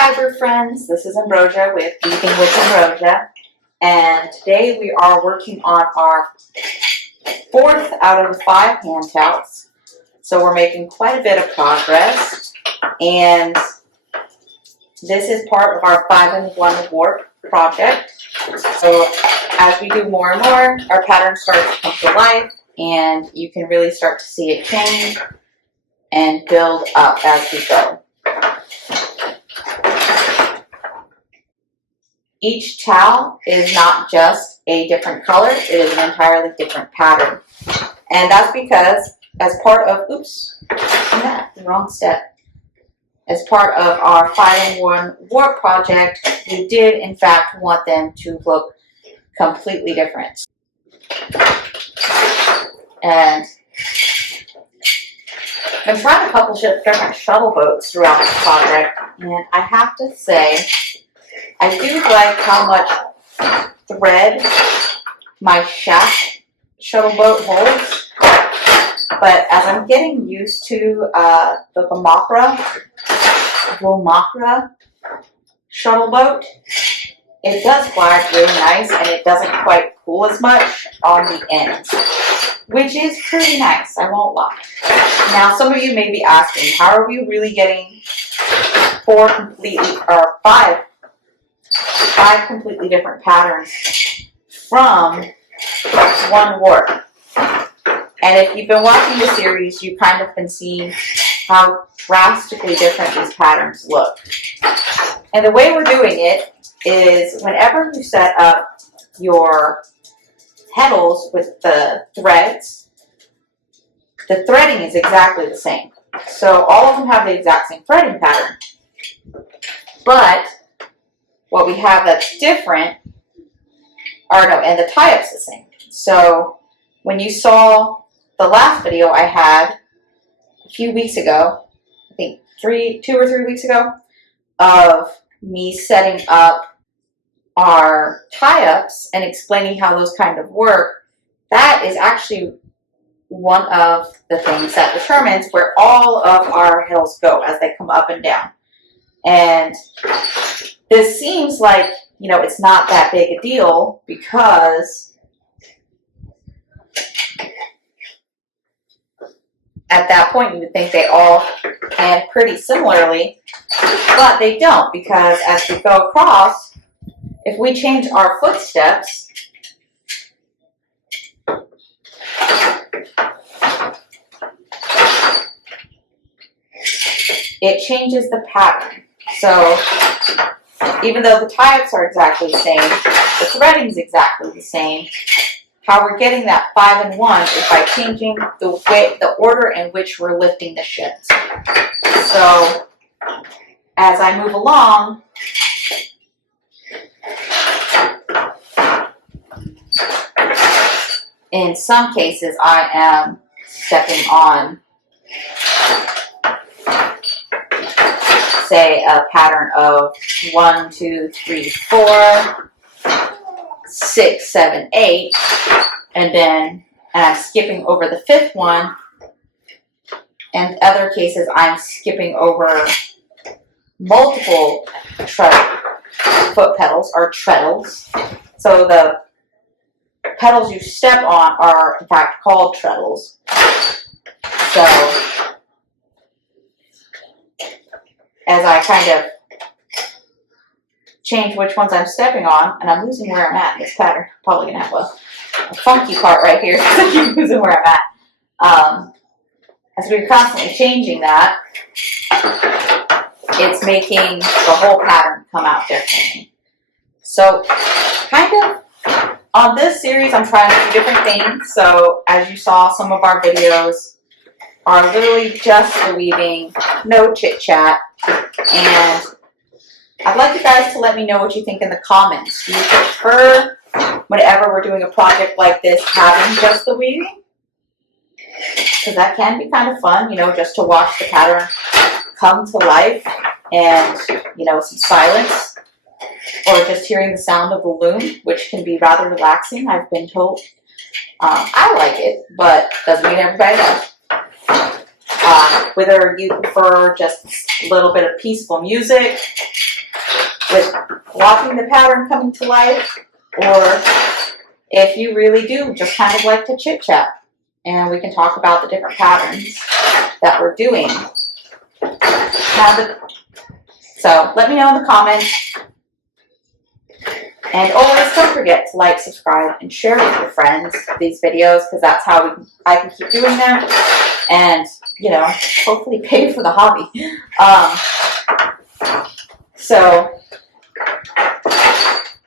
fiber friends, this is Ambrosia with Weaving with Ambrosia, and today we are working on our 4th out of the 5 hand towels. So we're making quite a bit of progress, and this is part of our 5-in-1 warp project. So as we do more and more, our pattern starts to come to life, and you can really start to see it change and build up as we go. Each towel is not just a different color, it is an entirely different pattern. And that's because as part of, the wrong step. As part of our 5-in-1 warp project, we did in fact want them to look completely different. And I'm trying a couple different shuttle boats throughout this project, and I have to say, I do like how much thread my shaft shuttle boat holds, but as I'm getting used to the Makra shuttle boat, it does glide really nice and it doesn't quite pull as much on the ends, which is pretty nice, I won't lie. Now some of you may be asking, how are we really getting 5 completely different patterns from one warp? And if you've been watching the series, you've kind of been seeing how drastically different these patterns look. And the way we're doing it is whenever you set up your petals with the threads, the threading is exactly the same. So all of them have the exact same threading pattern. But what we have that's different, and the tie-up's the same. So when you saw the last video I had a few weeks ago, I think 2 or 3 weeks ago, of me setting up our tie-ups and explaining how those kind of work, that is actually one of the things that determines where all of our hills go as they come up and down. And this seems like, it's not that big a deal because at that point you would think they all end pretty similarly, but they don't, because as we go across, if we change our footsteps, it changes the pattern. So even though the tie-ups are exactly the same, the threading is exactly the same, how we're getting that 5-in-1 is by changing the order in which we're lifting the shins. So as I move along, in some cases I am stepping on, say, a pattern of 1, 2, 3, 4, 6, 7, 8, and I'm skipping over the 5th one. And other cases, I'm skipping over multiple foot petals or treadles. So the petals you step on are in fact called treadles. So as I kind of change which ones I'm stepping on, and I'm losing where I'm at in this pattern. Probably going to have a funky part right here because I keep losing where I'm at. As we're constantly changing that, it's making the whole pattern come out differently. So kind of on this series, I'm trying to do different things. So as you saw, some of our videos are literally just the weaving, no chit chat. And I'd like you guys to let me know what you think in the comments. Do you prefer, whenever we're doing a project like this, having just the weaving? Because that can be kind of fun, just to watch the pattern come to life and, some silence. Or just hearing the sound of the loom, which can be rather relaxing, I've been told. I like it, but doesn't mean everybody does. Whether you prefer just a little bit of peaceful music with watching the pattern coming to life, or if you really do just kind of like to chit chat and we can talk about the different patterns that we're doing. So let me know in the comments. And always don't forget to like, subscribe, and share with your friends these videos, because that's how I can keep doing them and, you know, hopefully pay for the hobby.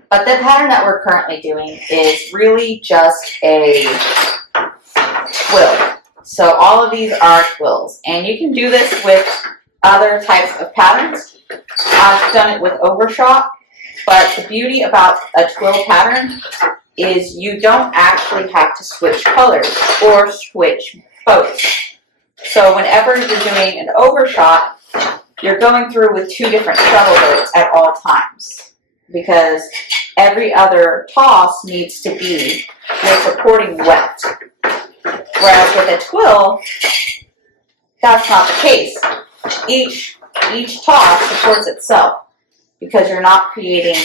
But the pattern that we're currently doing is really just a twill. So all of these are twills, and you can do this with other types of patterns. I've done it with overshot, but the beauty about a twill pattern is you don't actually have to switch colors or switch boats. So whenever you're doing an overshot, you're going through with two different shuttle boats at all times, because every other toss needs to be your supporting wet. Whereas with a twill, that's not the case. Each toss supports itself, because you're not creating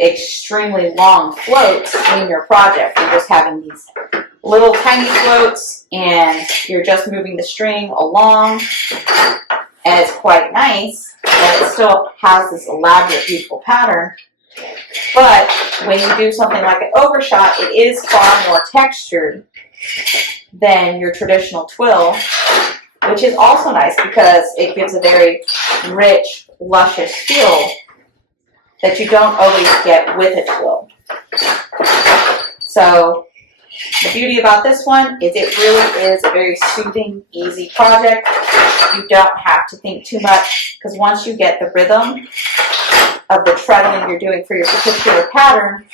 extremely long floats in your project. You're just having these little tiny floats, and you're just moving the string along, and it's quite nice, and it still has this elaborate, beautiful pattern. But when you do something like an overshot, it is far more textured than your traditional twill, which is also nice because it gives a very rich, luscious feel that you don't always get with a twill. So the beauty about this one is it really is a very soothing, easy project. You don't have to think too much, because once you get the rhythm of the treadling you're doing for your particular pattern,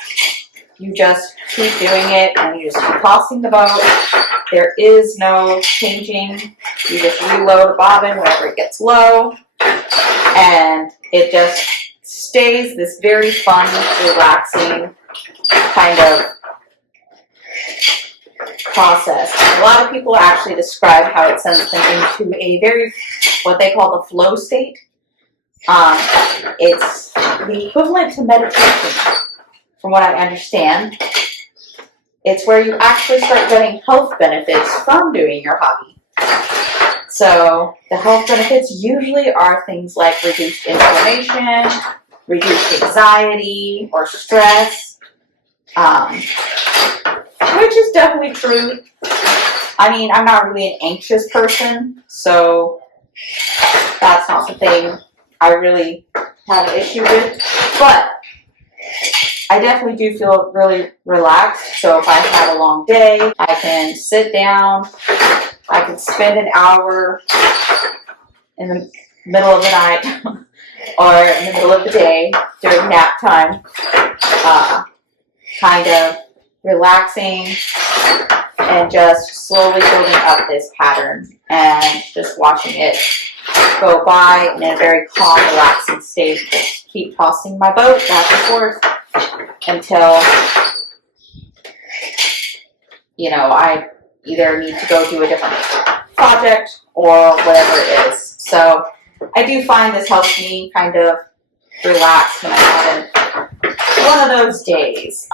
you just keep doing it, and you just keep tossing the boat. There is no changing. You just reload a bobbin whenever it gets low, and it just stays this very fun, relaxing kind of process. A lot of people actually describe how it sends them into a very, what they call the flow state. It's the equivalent to meditation, from what I understand. It's where you actually start getting health benefits from doing your hobby. So the health benefits usually are things like reduced inflammation, reduced anxiety or stress, which is definitely true. I mean, I'm not really an anxious person, so that's not something I really have an issue with. But I definitely do feel really relaxed. So if I had a long day, I can sit down, I can spend an hour in the middle of the night or in the middle of the day during nap time, kind of relaxing and just slowly building up this pattern and just watching it go by in a very calm, relaxing state. Just keep tossing my boat back and forth until, you know, I either need to go do a different project or whatever it is. So I do find this helps me kind of relax when I'm having one of those days.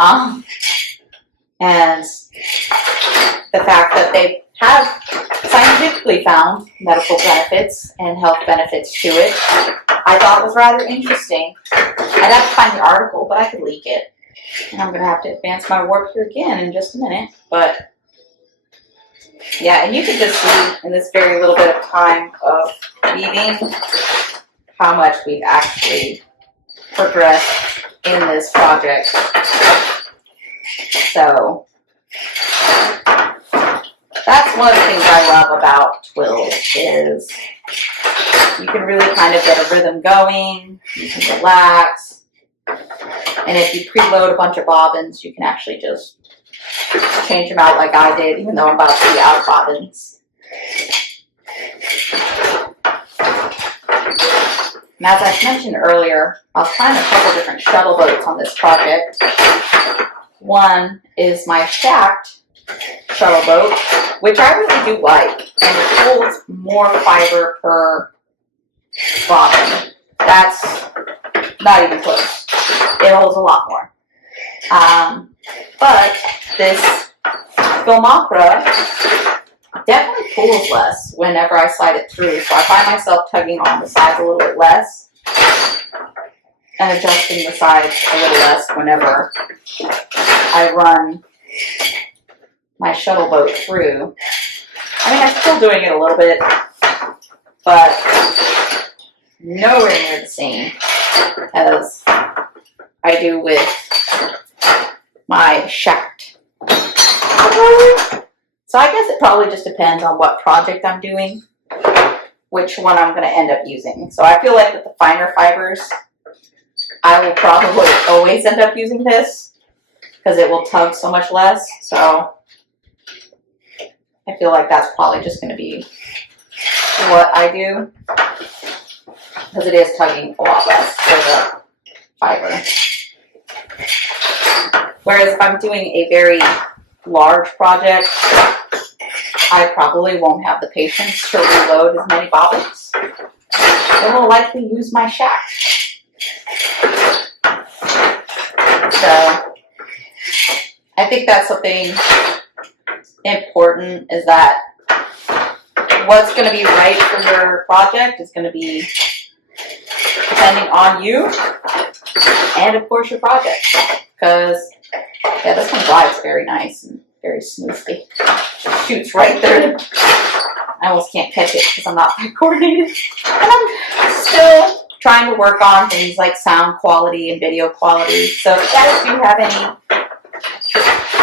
And the fact that they have scientifically found medical benefits and health benefits to it, I thought was rather interesting. I'd have to find the article, but I could leak it. And I'm going to have to advance my warp here again in just a minute. But yeah, and you can just see in this very little bit of time of weaving how much we've actually progressed in this project. So that's one of the things I love about twills, is you can really kind of get a rhythm going, you can relax, and if you preload a bunch of bobbins, you can actually just change them out like I did, even though I'm about to be out of bobbins. And as I mentioned earlier, I was trying a couple different shuttle boats on this project. One is my stacked shuttle boat, which I really do like, and it holds more fiber per bobbin. That's Not even close. It holds a lot more. But this Filmacra definitely pulls less whenever I slide it through. So I find myself tugging on the sides a little bit less and adjusting the sides a little less whenever I run my shuttle boat through. I mean, I'm still doing it a little bit, but nowhere near the same as I do with my shaft. So I guess it probably just depends on what project I'm doing, which one I'm going to end up using. So I feel like with the finer fibers, I will probably always end up using this because it will tug so much less. So I feel like that's probably just going to be what I do because it is tugging a lot less for the fiber. Whereas if I'm doing a very large project, I probably won't have the patience to reload as many bobbins. I will likely use my shaft. So I think that's something important, is that what's going to be right for your project is going to be depending on you and of course your project. Because yeah, this one glides very nice and very smoothly. Just shoots right there. I almost can't catch it because I'm not that coordinated. And I'm still trying to work on things like sound quality and video quality. So if you guys do have any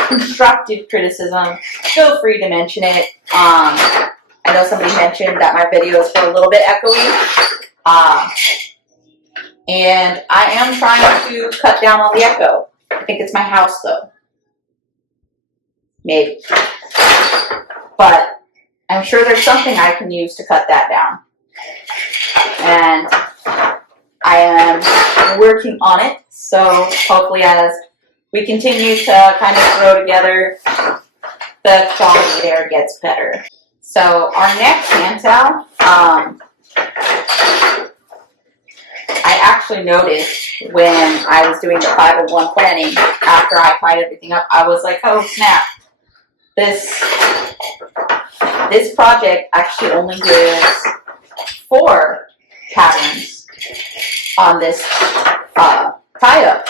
constructive criticism, feel free to mention it. I know somebody mentioned that my videos were a little bit echoey. And I am trying to cut down on the echo. I think it's my house though. Maybe. But I'm sure there's something I can use to cut that down. And I am working on it. So hopefully as we continue to kind of grow together, the quality there gets better. So our next hand towel, I actually noticed when I was doing the 501 planning, after I tied everything up, I was like, oh snap, this project actually only gives 4 patterns on this tie-up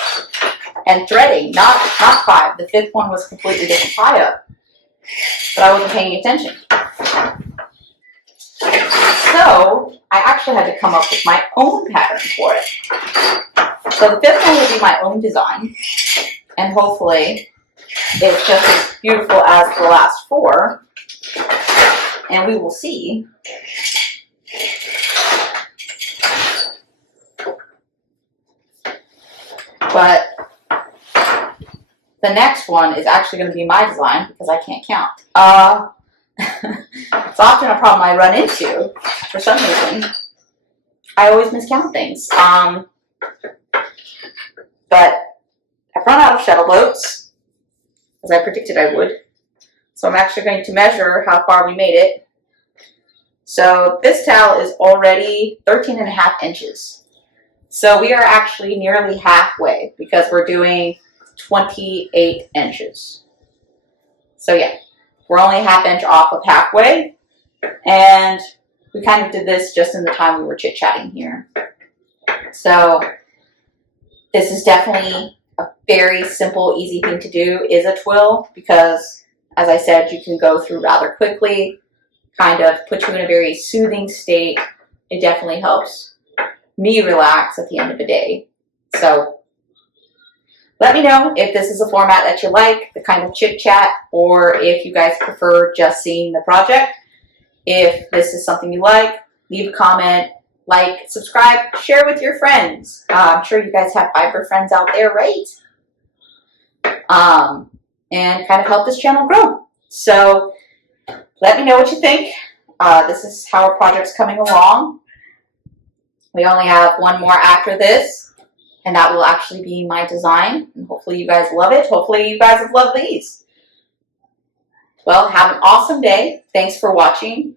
and threading, not 5. The 5th one was completely different tie-up, but I wasn't paying attention. So I actually had to come up with my own pattern for it. So the 5th one will be my own design, and hopefully it's just as beautiful as the last 4, and we will see. But the next one is actually going to be my design because I can't count. It's often a problem I run into for some reason. I always miscount things. But I've run out of shuttle boats, as I predicted I would. So I'm actually going to measure how far we made it. So this towel is already 13.5 inches. So we are actually nearly halfway because we're doing 28 inches. So yeah, we're only a ½ inch off of halfway. And we kind of did this just in the time we were chit-chatting here. So this is definitely a very simple, easy thing to do, is a twill, because as I said, you can go through rather quickly, kind of put you in a very soothing state. It definitely helps me relax at the end of the day. So let me know if this is a format that you like, the kind of chit-chat, or if you guys prefer just seeing the project. If this is something you like, leave a comment, like, subscribe, share with your friends. I'm sure you guys have fiber friends out there, right? And kind of help this channel grow. So let me know what you think. This is how our project's coming along. We only have one more after this, and that will actually be my design. And hopefully you guys love it. Hopefully you guys have loved these. Well, have an awesome day. Thanks for watching.